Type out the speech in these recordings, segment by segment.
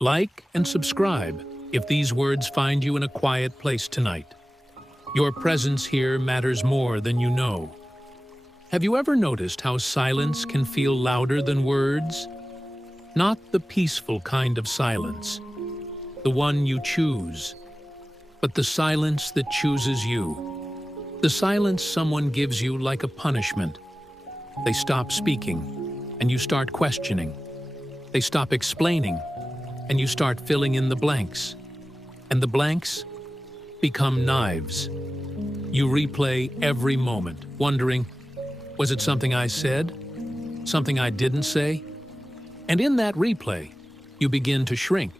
Like and subscribe if these words find you in a quiet place tonight. Your presence here matters more than you know. Have you ever noticed how silence can feel louder than words? Not the peaceful kind of silence, the one you choose, but the silence that chooses you. The silence someone gives you like a punishment. They stop speaking, and you start questioning. They stop explaining, and you start filling in the blanks. And the blanks become knives. You replay every moment, wondering, was it something I said? Something I didn't say? And in that replay, you begin to shrink.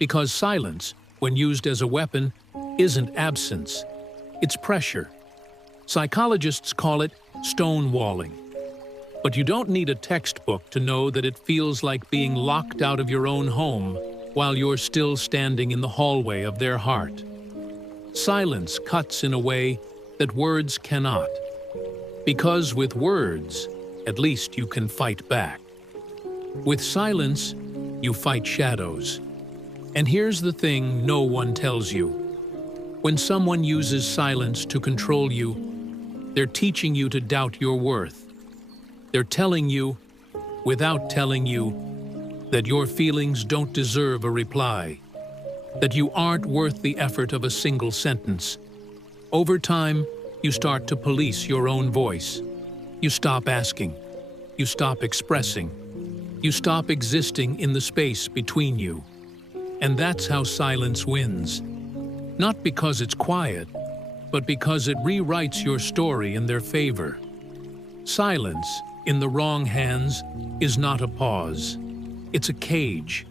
Because silence, when used as a weapon, isn't absence. It's pressure. Psychologists call it stonewalling. But you don't need a textbook to know that it feels like being locked out of your own home while you're still standing in the hallway of their heart. Silence cuts in a way that words cannot. Because with words, at least you can fight back. With silence, you fight shadows. And here's the thing no one tells you. When someone uses silence to control you, they're teaching you to doubt your worth. They're telling you, without telling you, that your feelings don't deserve a reply, that you aren't worth the effort of a single sentence. Over time, you start to police your own voice. You stop asking. You stop expressing. You stop existing in the space between you. And that's how silence wins. Not because it's quiet, but because it rewrites your story in their favor. Silence, in the wrong hands, is not a pause. It's a cage.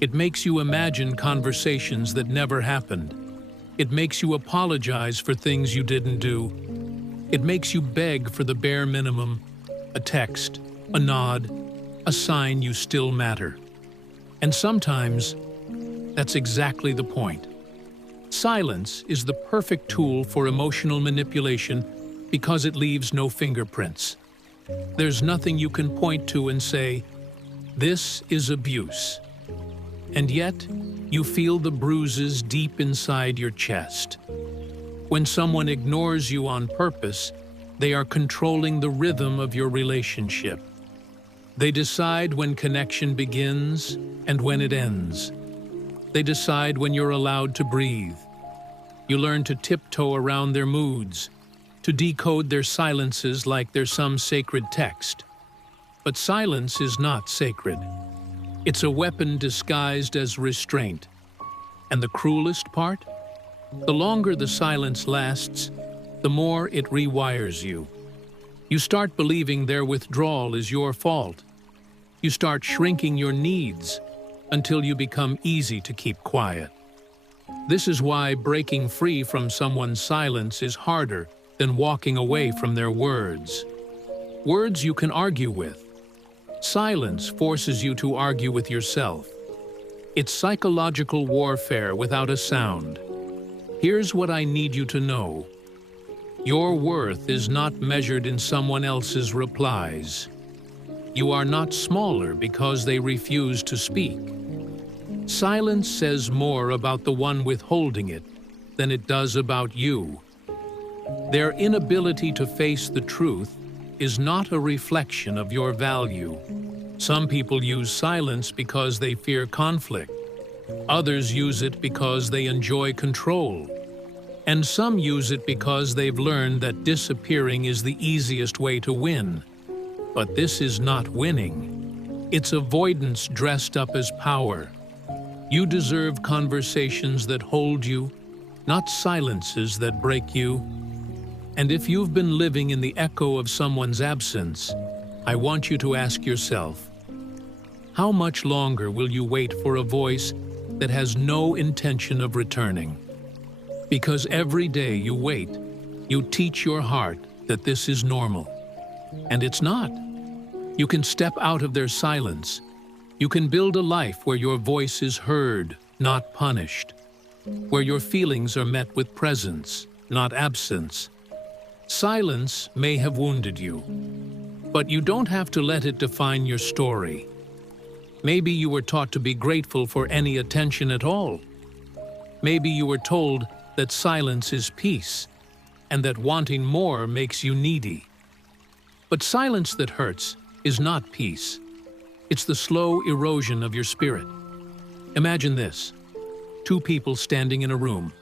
It makes you imagine conversations that never happened. It makes you apologize for things you didn't do. It makes you beg for the bare minimum, a text, a nod, a sign you still matter. And sometimes, that's exactly the point. Silence is the perfect tool for emotional manipulation because it leaves no fingerprints. There's nothing you can point to and say, this is abuse. And yet, you feel the bruises deep inside your chest. When someone ignores you on purpose, they are controlling the rhythm of your relationship. They decide when connection begins and when it ends. They decide when you're allowed to breathe. You learn to tiptoe around their moods, to decode their silences like they're some sacred text. But silence is not sacred. It's a weapon disguised as restraint. And the cruelest part? The longer the silence lasts, the more it rewires you. You start believing their withdrawal is your fault. You start shrinking your needs until you become easy to keep quiet. This is why breaking free from someone's silence is harder than walking away from their words. Words you can argue with. Silence forces you to argue with yourself. It's psychological warfare without a sound. Here's what I need you to know. Your worth is not measured in someone else's replies. You are not smaller because they refuse to speak. Silence says more about the one withholding it than it does about you. Their inability to face the truth is not a reflection of your value. Some people use silence because they fear conflict. Others use it because they enjoy control. And some use it because they've learned that disappearing is the easiest way to win. But this is not winning. It's avoidance dressed up as power. You deserve conversations that hold you, not silences that break you. And if you've been living in the echo of someone's absence, I want you to ask yourself, how much longer will you wait for a voice that has no intention of returning? Because every day you wait, you teach your heart that this is normal. And it's not. You can step out of their silence. You can build a life where your voice is heard, not punished. Where your feelings are met with presence, not absence. Silence may have wounded you, but you don't have to let it define your story. Maybe you were taught to be grateful for any attention at all. Maybe you were told that silence is peace, and that wanting more makes you needy. But silence that hurts is not peace. It's the slow erosion of your spirit. Imagine this: two people standing in a room.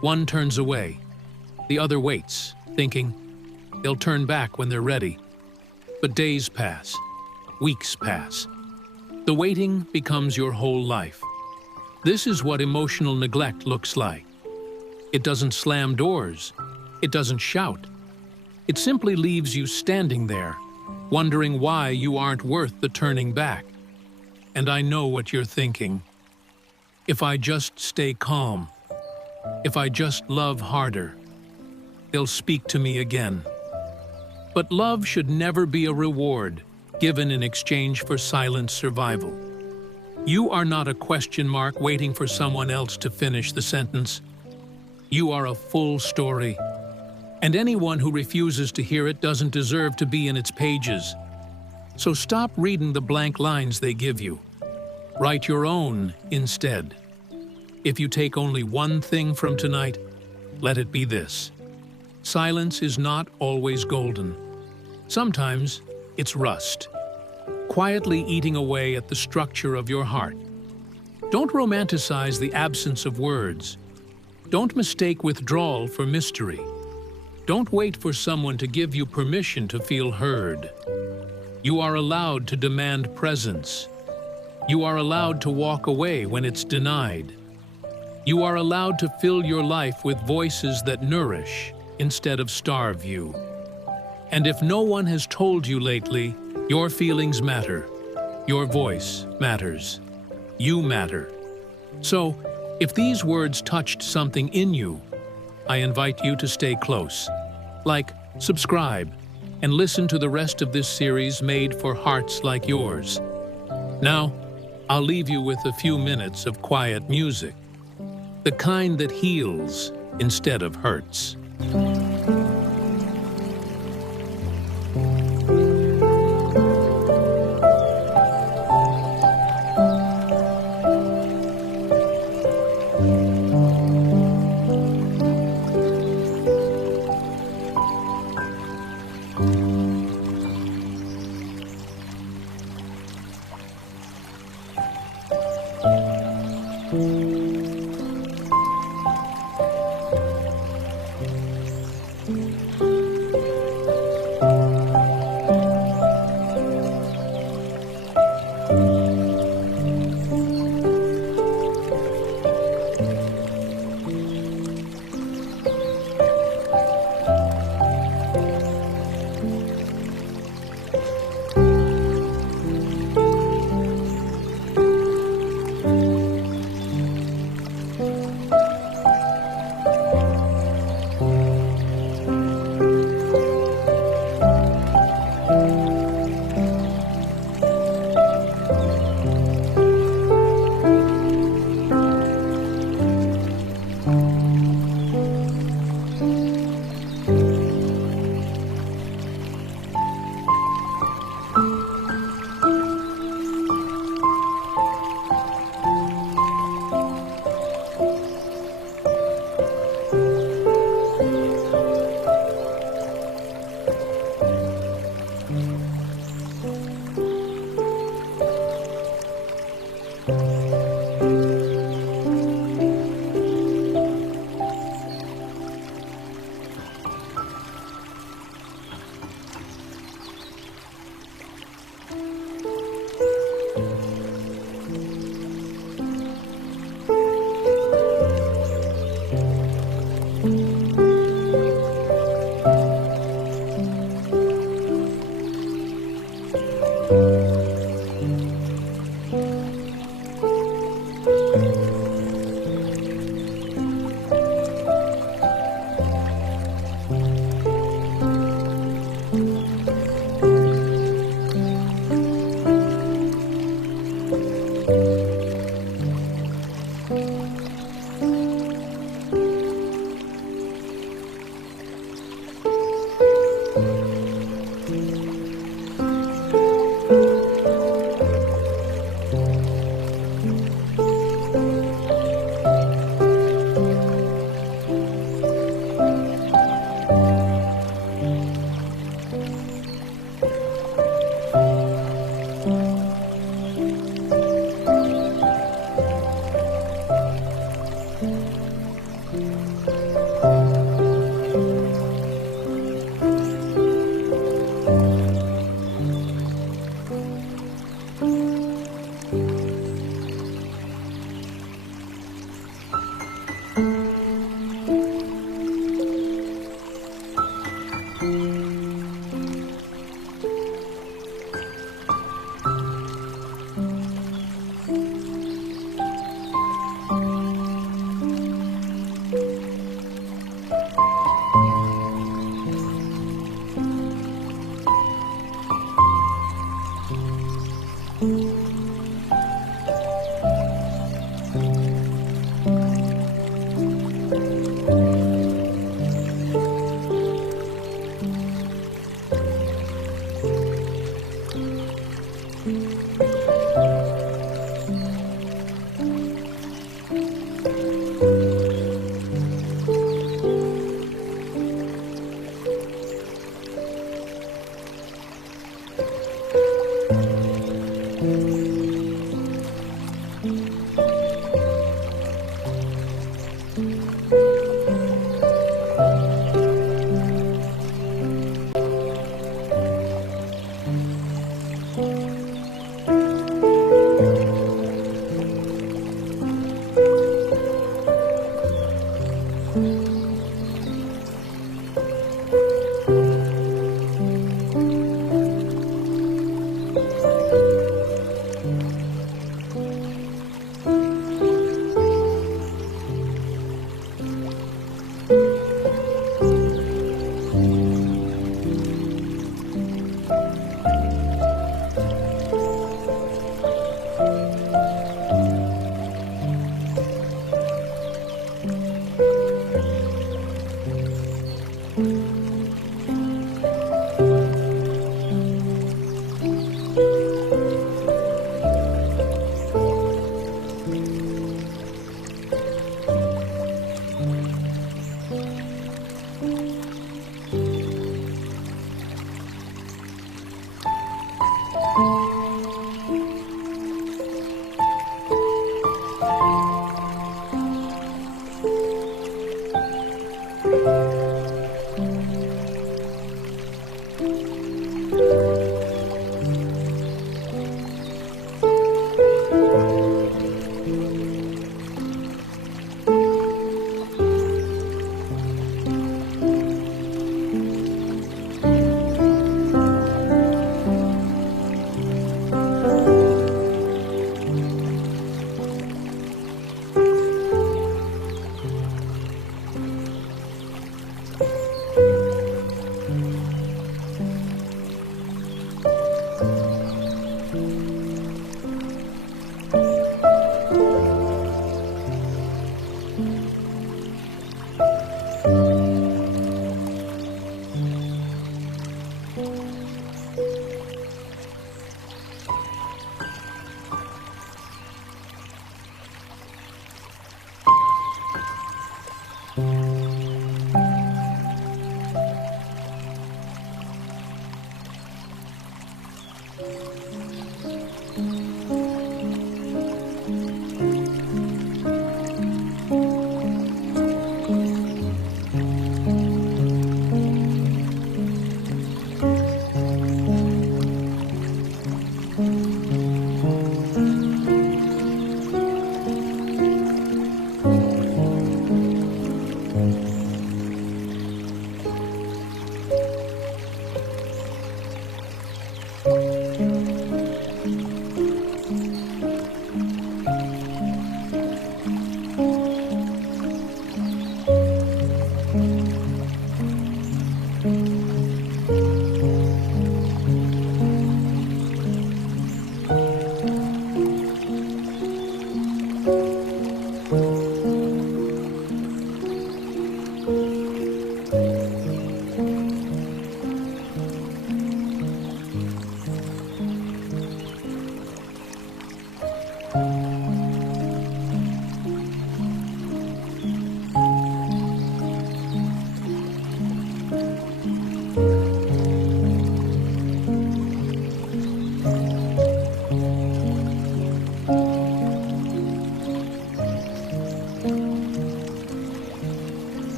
One turns away, the other waits, thinking they'll turn back when they're ready. But days pass, weeks pass. The waiting becomes your whole life. This is what emotional neglect looks like. It doesn't slam doors. It doesn't shout. It simply leaves you standing there, wondering why you aren't worth the turning back. And I know what you're thinking. If I just stay calm, if I just love harder, they'll speak to me again. But love should never be a reward given in exchange for silent survival. You are not a question mark waiting for someone else to finish the sentence. You are a full story, and anyone who refuses to hear it doesn't deserve to be in its pages. So stop reading the blank lines they give you. Write your own instead. If you take only one thing from tonight, let it be this: silence is not always golden. Sometimes it's rust, quietly eating away at the structure of your heart. Don't romanticize the absence of words. Don't mistake withdrawal for mystery. Don't wait for someone to give you permission to feel heard. You are allowed to demand presence. You are allowed to walk away when it's denied. You are allowed to fill your life with voices that nourish instead of starve you. And if no one has told you lately, your feelings matter. Your voice matters. You matter. So, if these words touched something in you, I invite you to stay close. Like, subscribe, and listen to the rest of this series made for hearts like yours. Now, I'll leave you with a few minutes of quiet music, the kind that heals instead of hurts.